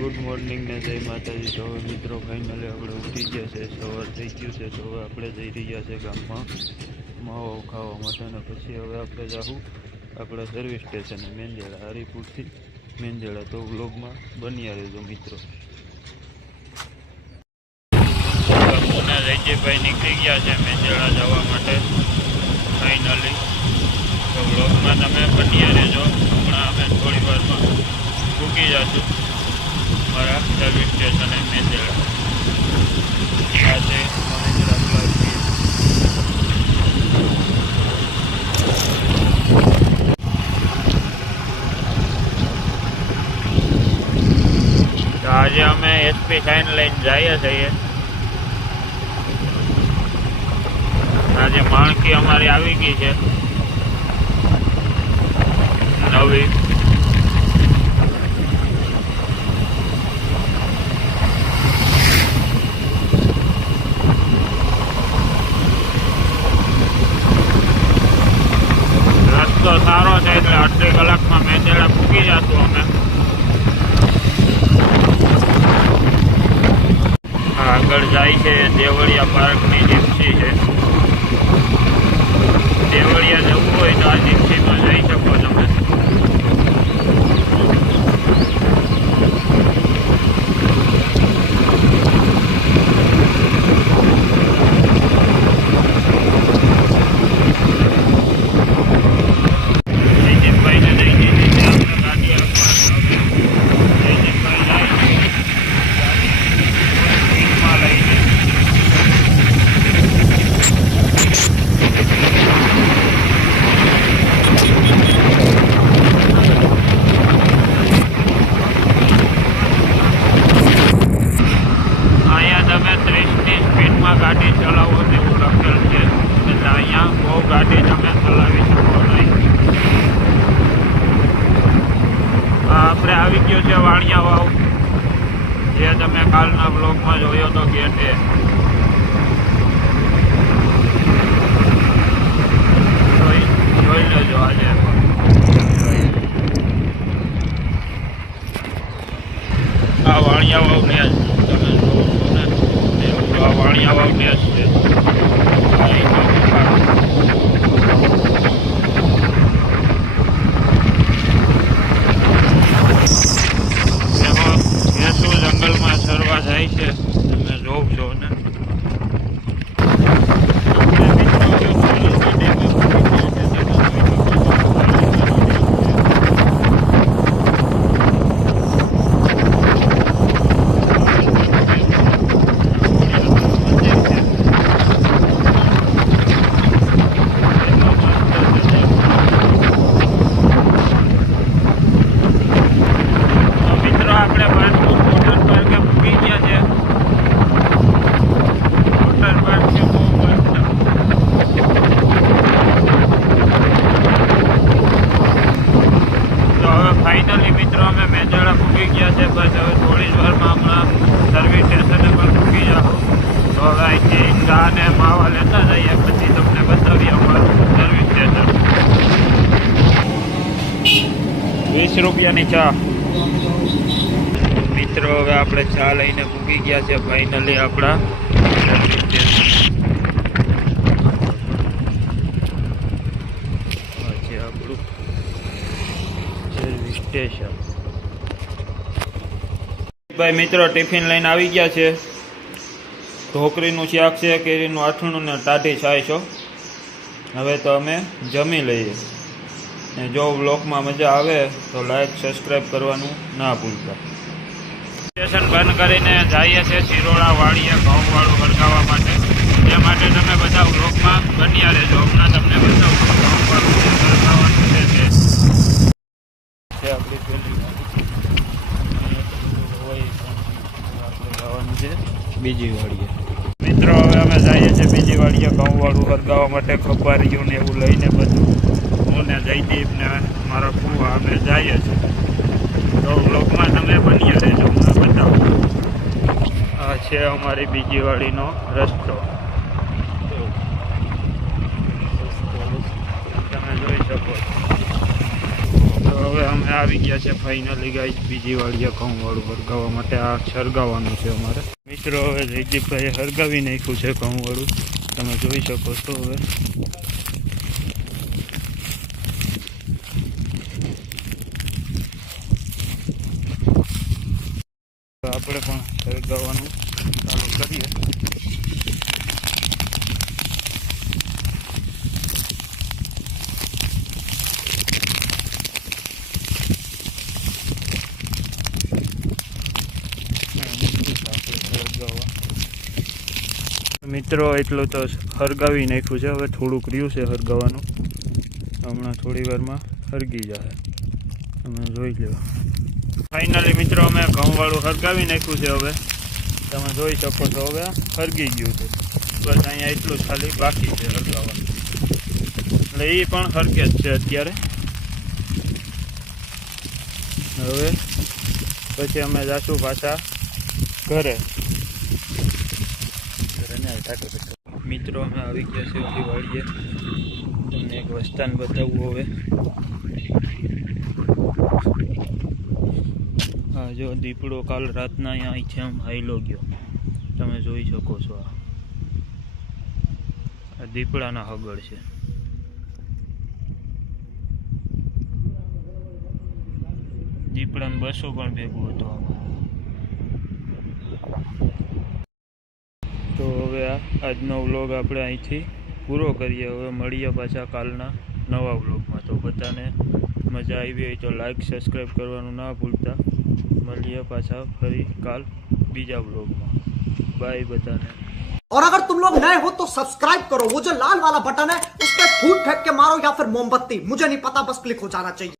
Good morning ને જય માતાજી. તો મિત્રો ફાઇનલી આપણે ઉઠી ગયા છે. સવાર થઈ ગયું છે. તો હવે આપણે જઈ રહ્યા છે ગામમાં માવો ખાવા માટે અને પછી હવે આપણે જાવું આપણા સર્વિસ સ્ટેશન મેંદેડા હરિપુરથી મેંદેડા તો વ્લોગમાં બન્યા રહેજો મિત્રો. જયજીભાઈ નીકળી ગયા છે મેંદેડા જવા માટે. ફાઇનલી તો વ્લોગમાં તમે બન્યા રહેજો હમણાં અમે થોડી વારમાં પૂકી જશું. મારા સર્વિસ સ્ટેશને મેંદેડા આ છે આજે અમે એસપી સાઇન લઈને જઈએ છીએ. આજે માણકી અમારી આવી ગઈ છે. નવી રસ્તો સારો છે એટલે અડધી કલાકમાં મેંદેડા પૂકી જશું અમે. આગળ જાય છે દેવળિયા પાર્કની જીપ્સી છે. દેવળિયા જવું હોય તો આ જીપ્સીમાં જઈ શકો તમે જયજીતભાઈને જઈ દીધી છે આપણે ગાડી આપવાની હવે જયજીતભાઈ જાય છે સ્પીડમાં લઈને અહીંયા તમે ત્રીસની સ્પીડમાં ગાડી ચલાવો તેવું લખેલ છે એટલે અહીંયા બહુ ગાડી તમે ચલાવી શકો નહીં આ આપણે આવી ગયો છે વાણિયા વાવ જે તમે કાલના બ્લોગમાં જોયો તો ગેટે જોઈ જોઈ લેજો આજે આ વાણિયા વાવ ને તમે જોવો છો ને એ આ વાણિયા વાવ ને છે આ એનો વિભાગ. એમાં ભેંસો જંગલમાં ચરવા જાય છે તમે જોવ છો ને તો મિત્રો આપણે પાસપોર્ટ વોટર પાર્કે મૂકી ગયા છે વોટર પાર્ક છે બહુ મસ્ત તો હવે ફાઇનલી મિત્રો અમે મેંદરડા મૂકી ગયા છે બસ હવે થોડી જ વારમાં હમણાં સર્વિસ સ્ટેશને પણ મૂકી જાઓ તો હવે અહીંથી ચા ને માવા લેતા જઈએ, પછી તમને બતાવીએ અમારું સર્વિસ સ્ટેશન વીસ રૂપિયાની ચા. મિત્રો, હવે આપણે ચા લઈને મૂકી ગયા છે ફાઇનલી આપણા. આપણું સ્ટેશન ભાઈ મિત્રો, ટિફિન લઈને આવી ગયા છે. ઢોકરીનું શાક છે, કેરીનું આથણું ને ટાઢી છાય છો હવે તો અમે જમી લઈએ. ને જો બ્લોકમાં મજા આવે, તો લાઈક સબસ્ક્રાઈબ કરવાનું ના ભૂલતા. સ્ટેશન બંધ કરીને જઈએ છીએ શીરોડા વાળીએ ઘઉં ઘઉંવાળું વળગાવવા માટે તે માટે તમે બધા બ્લોગમાં બન્યા રહેજો હમણાં તમને બતાવું ઘઉંવાળું વળગાવવાનું છે તે છે આપણી પેલી વાડી. અહીંયા હોય પણ આપણે જવાનું છે મિત્રો, હવે અમે જઈએ છીએ બીજી વાળીએ ઘઉંવાળું વળગાવવા માટે ખબારીયું ને એવું લઈને બધું. હું ને જયદીપ ને મારા ફૂવા અમે જઈએ છીએ. તો બ્લોગમાં તમે બનીએ રહેજો, હું બતાવો. આ છે અમારી બીજી વાળીનો રસ્તો. તમે જોઈ શકો છો. હવે અમે આવી ગયા છે ફાઇનલી ગાઈ બીજી વાળી ઘઉં વાળું હરગાવવા માટે આ સળગાવવાનું છે અમારે. મિત્રો, હવે જયદીપભાઈએ હરગાવી નાખ્યું છે ઘઉં વાળું. તમે જોઈ શકો છો હવે. આપણે પણ સળગાવવાનું ચાલુ કરીએ. મિત્રો, એટલું તો હરગાવી નાખ્યું છે. હવે થોડુંક રહ્યું છે હરગાવાનું. હમણાં થોડી વારમાં હરગી જાય તમે જોઈ લો ફાઇનલી મિત્રો, અમે ઘઉંવાળું હરગાવી નાખ્યું છે હવે. તમે જોઈ શકો છો હવે, હરગી ગયું છે. બસ અહીંયા એટલું જ ખાલી બાકી છે હરગાવાનું. એટલે એ પણ હરકે જ છે અત્યારે. હવે પછી અમે જાશું પાછા ઘરે. મિત્રો અમે આવી ગયા છે દિવાળીએ તમને એક વસ્તાન બતાવવું હવે. હા, જો, દીપડો કાલ રાતના અહીંયા અહીંથી આમ હાઈલો ગયો. તમે જોઈ શકો છો આ. દીપડાના હગળ છે. દીપડાને બસો પણ ભેગું હતું આમાં. આજનો વ્લોગ આપણે અહીંથી પૂરો કરીએ હવે મળીએ પાછા કાલના નવા વ્લોગમાં તો બધાને મજા આવી હોય તો લાઈક સબસ્ક્રાઈબ કરવાનું ના ભૂલતા મળીએ પાછા ફરી કાલ બીજા વ્લોગમાં બાય બધાને और अगर तुम लोग नए हो तो सब्सक्राइब करो वो जो लाल वाला बटन है उस पर फूट फेंक के मारो या फिर मोमबत्ती मुझे नहीं पता बस क्लिक हो जाना चाहिए